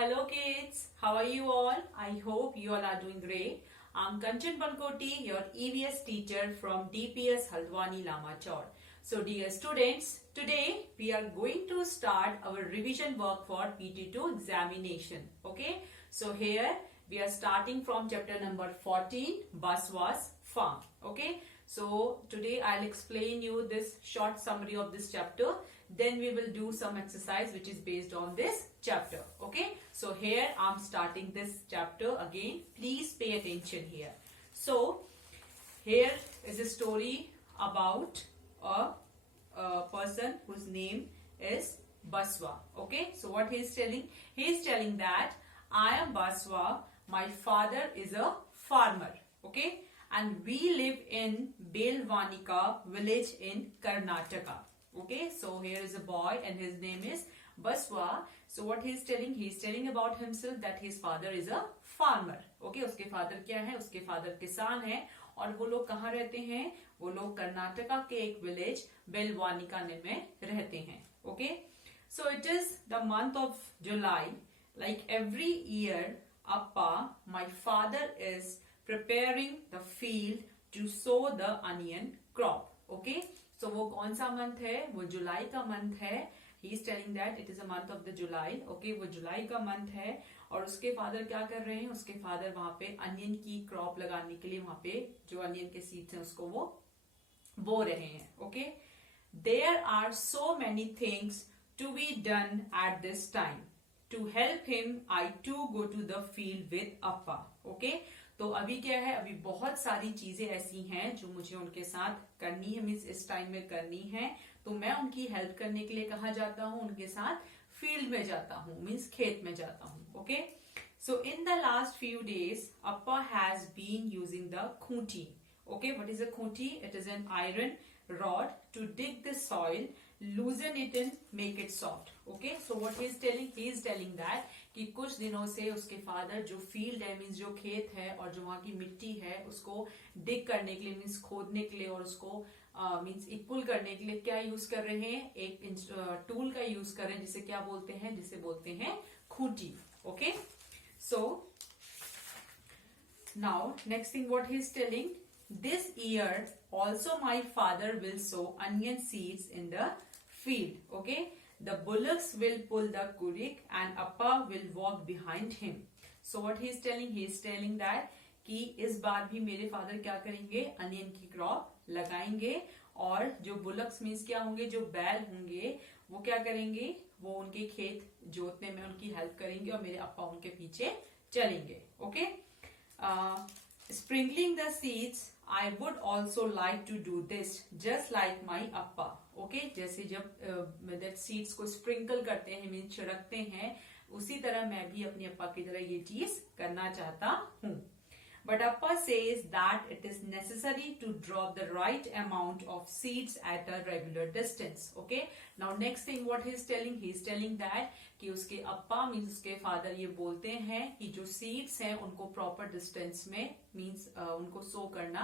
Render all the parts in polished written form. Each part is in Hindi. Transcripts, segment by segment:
Hello kids, how are you all? I hope you all are doing great. I'm Kanchan Pankoti, your EVS teacher from DPS Haldwani Lamachor. So dear students, today we are going to start our revision work for PT2 examination. Okay, so here we are starting from chapter number 14, Baswa's Farm. Okay, so today I'll explain you this short summary of this chapter. Then we will do some exercise which is based on this chapter. Okay, so here I'm starting this chapter again. Please pay attention here. So here is a story about a person whose name is Baswa. Okay, so what he is telling? He is telling that I am Baswa. My father is a farmer. Okay, and we live in Belvanika village in Karnataka. Okay, so here is a boy and his name is Baswa. So what he is telling? He is telling about himself that his father is a farmer. Okay, उसके father क्या है? उसके father किसान है और वो लोग कहाँ रहते हैं? वो लोग कर्नाटका के एक विलेज बेलवानिका में रहते हैं. Okay, so it is the month of July. Like every year, Appa, my father is preparing the field to sow the onion crop. Okay. So वो कौन सा मंथ है? वो जुलाई का मंथ है. He is telling that it is a month of the July. Okay, वो जुलाई का मंथ है और उसके फादर क्या कर रहे हैं? उसके फादर वहां पे अनियन की क्रॉप लगाने के लिए वहां पे जो अनियन के सीड्स हैं उसको वो बो रहे हैं. Okay, there are so many things to be done at this time. To help him, I too go to the field with Appa. Okay, तो अभी क्या है? अभी बहुत सारी चीजें ऐसी हैं जो मुझे उनके साथ करनी है, मीन्स इस टाइम में करनी है. तो मैं उनकी हेल्प करने के लिए कहाँ जाता हूँ? उनके साथ फील्ड में जाता हूँ, मीन्स खेत में जाता हूँ. Okay, so in the last few days Appa has been using the khunti. Okay, what is a khunti? It is an iron rod to dig the soil, loosen it and make it soft. Okay, so what he is telling? He is telling that कि कुछ दिनों से उसके फादर जो फील्ड है, मीन्स जो खेत है और जो वहां की मिट्टी है उसको डिग करने के लिए, मीन्स खोदने के लिए और उसको मीन्स इक्वल करने के लिए क्या यूज कर रहे हैं? एक टूल का यूज कर रहे हैं जिसे क्या बोलते हैं? जिसे बोलते हैं Khunti. Okay, so now next thing what he is telling, this year also my father will sow onion seeds in the field. Okay, the bullocks will pull the kurrik and Appa will walk behind him. So what he is telling? He is telling that कि इस बार भी मेरे फादर क्या करेंगे? अनियन की क्रॉप लगाएंगे और जो बुलक्स मीन्स क्या होंगे? जो बैल होंगे वो क्या करेंगे? वो उनके खेत जोतने में उनकी हेल्प करेंगे और मेरे अप्पा उनके पीछे चलेंगे. Okay, sprinkling the seeds, I would also like to do this just like my appa. Okay, जैसे जब that seeds को sprinkle करते हैं, मीन छिड़कते हैं, उसी तरह मैं भी अपने अप्पा की तरह ये चीज करना चाहता हूँ. But Appa says that it is necessary to drop the right amount of seeds at a regular distance. Okay, now next thing what he is telling? He is telling that कि उसके अप्पा मीन्स उसके फादर ये बोलते हैं कि जो सीड्स हैं उनको प्रॉपर डिस्टेंस में मीन्स उनको सो करना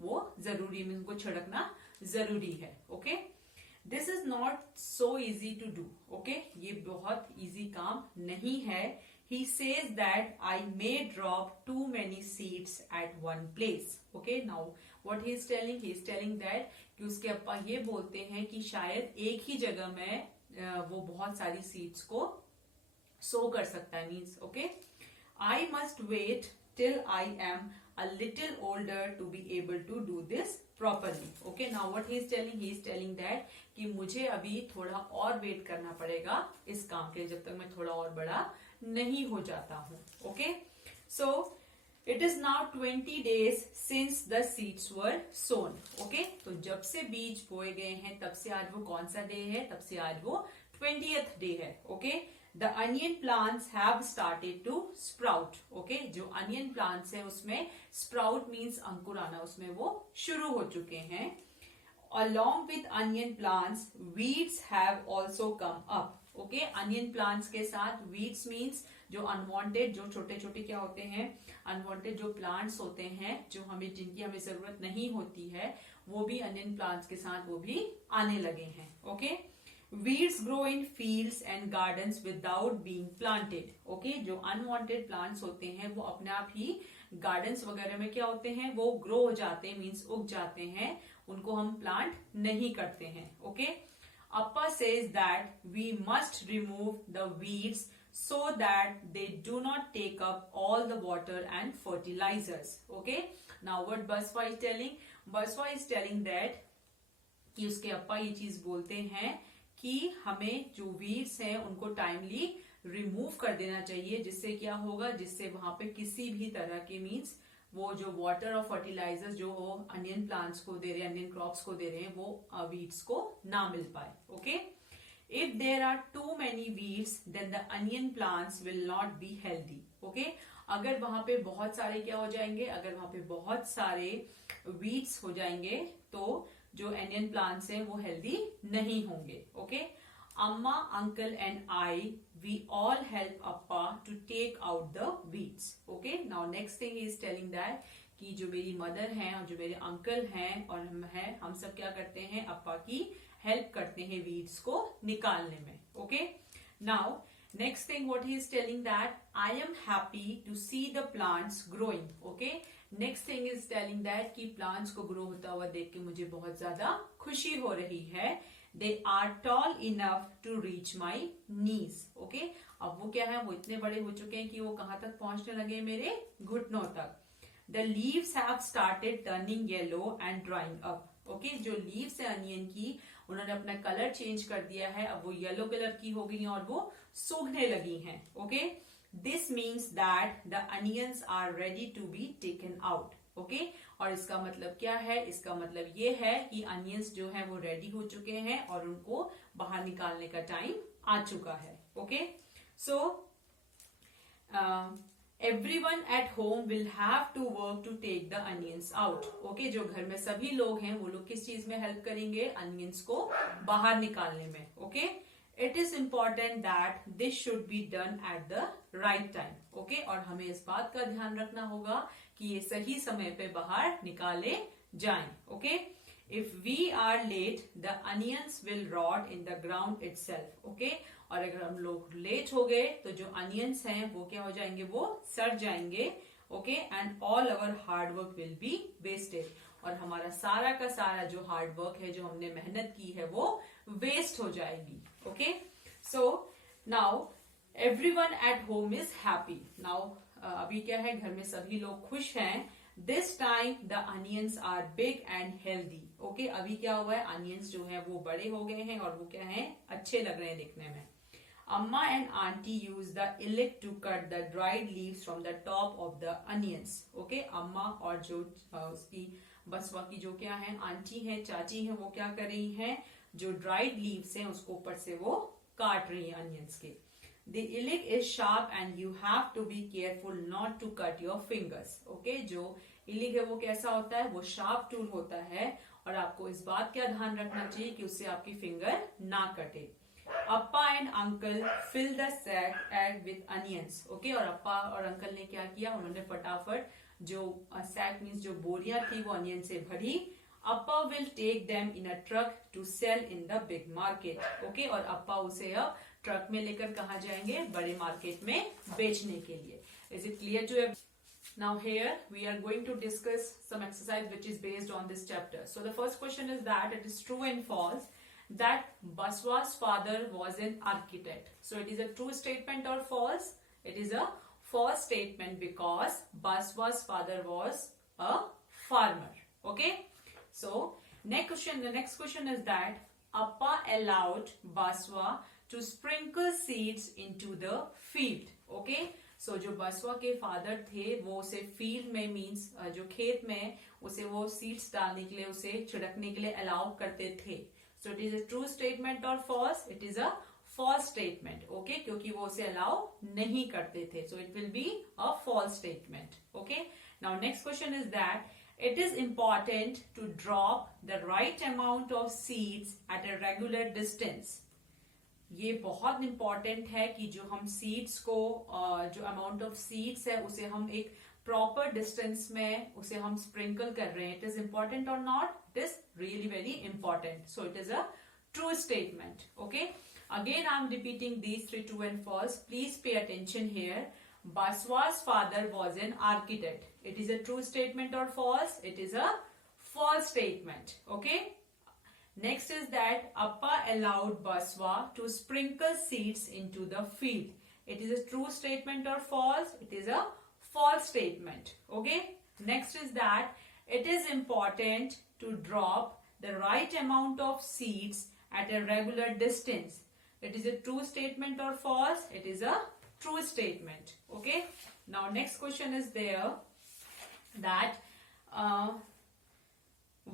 वो जरूरी, मीन्स उनको छिड़कना जरूरी है. Okay, this is not so easy to do. Okay, ये बहुत इजी काम नहीं है. He says that I may drop too many seeds at one place. Okay, now what he is telling? He is telling that कि उसके अप्पा ये बोलते हैं कि शायद एक ही जगह में वो बहुत सारी सीड्स को सो कर सकता है. Means okay, I must wait till I am a little older to be able to do this properly. Okay, now what he is telling? He is telling that कि मुझे अभी थोड़ा और वेट करना पड़ेगा इस काम के लिए जब तक मैं थोड़ा और बड़ा नहीं हो जाता हूँ. Okay, so it is now 20 days since the seeds were sown. Okay, तो जब से बीज बोए गए हैं तब से आज वो कौन सा डे है? तब से आज वो 20th डे है. ओके, the onion plants have started to sprout. Okay, जो अनियन प्लांट्स है उसमें स्प्राउट मीन्स अंकुर आना, उसमें वो शुरू हो चुके हैं. Along with onion plants, weeds have also come up. Okay, onion plants के साथ वीड्स मीन्स जो अनवांटेड, जो छोटे छोटे क्या होते हैं? अनवांटेड जो प्लांट्स होते हैं जो हमें जिनकी हमें जरूरत नहीं होती है वो भी अनियन प्लांट्स के साथ वो भी आने लगे हैं. Okay, weeds grow in fields and gardens without being planted. Okay, जो अनवांटेड प्लांट्स होते हैं वो अपने आप ही गार्डन्स वगैरह में क्या होते हैं, वो ग्रो हो जाते हैं, मीन्स उग जाते हैं, उनको हम प्लांट नहीं करते हैं। Okay, Appa says that we must remove the weeds so that they do not take up all the water and fertilizers. Okay, now what Baswa is telling? Baswa is telling that कि उसके अप्पा ये चीज बोलते हैं कि हमें जो वीड्स हैं उनको टाइमली रिमूव कर देना चाहिए, जिससे क्या होगा, जिससे वहां पे किसी भी तरह के मीन्स वो जो वाटर और फर्टिलाइजर्स जो अनियन प्लांट्स को दे रहे हैं, अनियन क्रॉप्स को दे रहे हैं, वो वीड्स को ना मिल पाए। Okay, if there are too many weeds then the onion plants will not be healthy. Okay, अगर वहां पे बहुत सारे क्या हो जाएंगे, अगर वहां पे बहुत सारे weeds हो जाएंगे तो जो अनियन प्लांट्स हैं वो हेल्दी नहीं होंगे। ओके, अम्मा, uncle and I we all help Appa to take out the weeds. Okay, now next thing he is telling that कि जो मेरी मदर हैं और जो मेरे अंकल हैं और हम सब क्या करते हैं, अप्पा की हेल्प करते हैं वीड्स को निकालने में। Okay, now next thing what he is telling that I am happy to see the plants growing. Okay, next thing is telling that कि प्लांट्स को ग्रो होता हुआ देख के मुझे बहुत ज्यादा खुशी हो रही है। They are tall enough to reach my knees. Okay, अब वो क्या है, वो इतने बड़े हो चुके हैं कि वो कहां तक पहुंचने लगे, मेरे घुटनों तक। The leaves have started turning yellow and drawing up. Okay, जो लीव्स है अनियन की, उन्होंने अपना कलर चेंज कर दिया है, अब वो येलो कलर की हो गई हैं और वो सूखने लगी हैं। Okay, this means that the onions are ready to be taken out. Okay, और इसका मतलब क्या है, इसका मतलब ये है कि अनियंस जो है वो रेडी हो चुके हैं और उनको बाहर निकालने का टाइम आ चुका है। Okay, so everyone at home will have to work to take the onions out. Okay, जो घर में सभी लोग हैं वो लोग किस चीज में हेल्प करेंगे, अनियंस को बाहर निकालने में। Okay, it is important that this should be done at the right time. Okay, और हमें इस बात का ध्यान रखना होगा कि ये सही समय पे बाहर निकाले जाएं। Okay, if we are late the onions will rot in the ground itself. Okay, और अगर हम लोग लेट हो गए तो जो अनियंस हैं वो क्या हो जाएंगे, वो सड़ जाएंगे। Okay, and all our hard work will be wasted, और हमारा सारा का सारा जो हार्ड वर्क है, जो हमने मेहनत की है, वो वेस्ट हो जाएगी। Okay, so now everyone at home is happy. Now अभी क्या है, घर में सभी लोग खुश हैं। This time the onions are big and healthy. Okay, अभी क्या हुआ है, अनियंस जो है वो बड़े हो गए हैं और वो क्या है, अच्छे लग रहे हैं दिखने में। Amma and auntie use the illik to cut the dried leaves from the top of the onions. Okay, अम्मा और जो उसकी बसवा की जो क्या है, आंटी है, चाची है, वो क्या कर रही हैं, जो ड्राइड लीव्स हैं उसको ऊपर से वो काट रही हैं अनियंस के। The illik is sharp and you have to be careful not to cut your fingers. Okay, जो इलिक है वो कैसा होता है, वो शार्प टूल होता है और आपको इस बात का ध्यान रखना चाहिए कि उससे आपकी फिंगर ना कटे। Appa and uncle fill the sack egg with onions. Okay, और अप्पा और अंकल ने क्या किया, उन्होंने फटाफट जो सैक मीन्स जो बोरियां थी वो अनियन से भरी। Appa will take them in a truck to sell in the big market. Okay, और अप्पा उसे अब ट्रक में लेकर कहाँ जाएंगे, बड़े मार्केट में बेचने के लिए। Is it clear to everyone? Now here we are going to discuss some exercise which is based on this chapter. So the first question is that it is true and false that Baswa's father was an architect. So it is a true statement or false? It is a false statement because Baswa's father was a farmer. Okay. So the next question is that Appa allowed Baswa to sprinkle seeds into the field. Okay. सो जो बसवा के फादर थे वो उसे फील्ड में मींस जो खेत में उसे वो सीड्स डालने के लिए, उसे छिड़कने के लिए अलाउ करते थे। So it is a true statement और false? It is a false statement. Okay, क्योंकि वो उसे अलाउ नहीं करते थे, so it will be a false statement. Okay, now next question is that it is important to drop the right amount of seeds at a regular distance. ये बहुत इंपॉर्टेंट है कि जो हम सीड्स को जो अमाउंट ऑफ सीड्स है उसे हम एक प्रॉपर डिस्टेंस में उसे हम स्प्रिंकल कर रहे हैं। इट इज इंपॉर्टेंट और not? It is really very important. So it is a true statement. Okay. Again, I am repeating these three, true and false. Please pay attention here. Baswa's father was an architect. It is a true statement or false? It is a false statement. Okay. Next is that Appa allowed Baswa to sprinkle seeds into the field. It is a true statement or false? It is a false statement. Okay. Next is that it is important to drop the right amount of seeds at a regular distance. It is a true statement or false? It is a true statement. Okay. Now next question is there that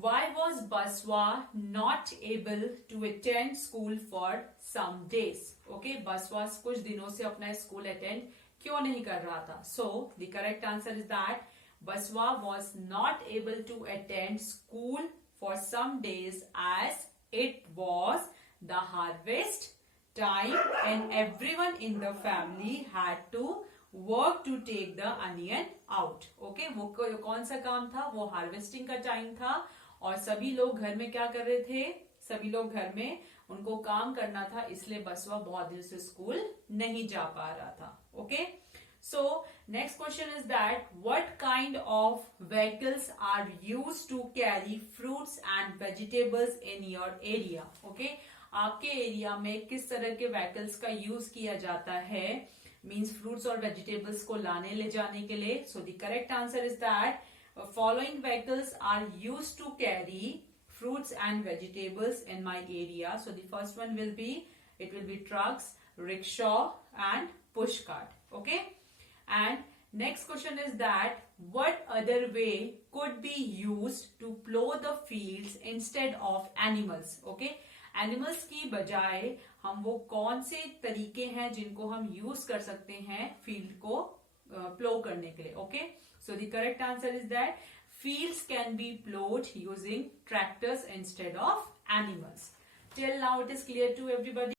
why was Baswa not able to attend school for some days? Okay, Baswa कुछ दिनों से अपना school attend क्यों नहीं कर रहा था? So the correct answer is that Baswa was not able to attend school for some days as it was the harvest time and everyone in the family had to work to take the onion out. Okay, वो कौन सा काम था? वो harvesting का time था और सभी लोग घर में क्या कर रहे थे? सभी लोग घर में उनको काम करना था, इसलिए बसवा बहुत दिन से स्कूल नहीं जा पा रहा था. Okay, so next question is that what kind of vehicles are used to carry fruits and vegetables in your area. Okay, आपके एरिया में किस तरह के व्हीकल्स का यूज किया जाता है, मीन्स फ्रूट्स और वेजिटेबल्स को लाने ले जाने के लिए? So the correct answer is that following vehicles are used to carry fruits and vegetables in my area. So the first one will be, it will be trucks, rickshaw and push cart. Okay, and next question is that what other way could be used to plow the fields instead of animals? Okay, animals की बजाय हम वो कौन से तरीके हैं जिनको हम यूज कर सकते हैं फील्ड को प्लो करने के लिए? Okay, so the correct answer is that fields can be plowed using tractors instead of animals. Till now it is clear to everybody.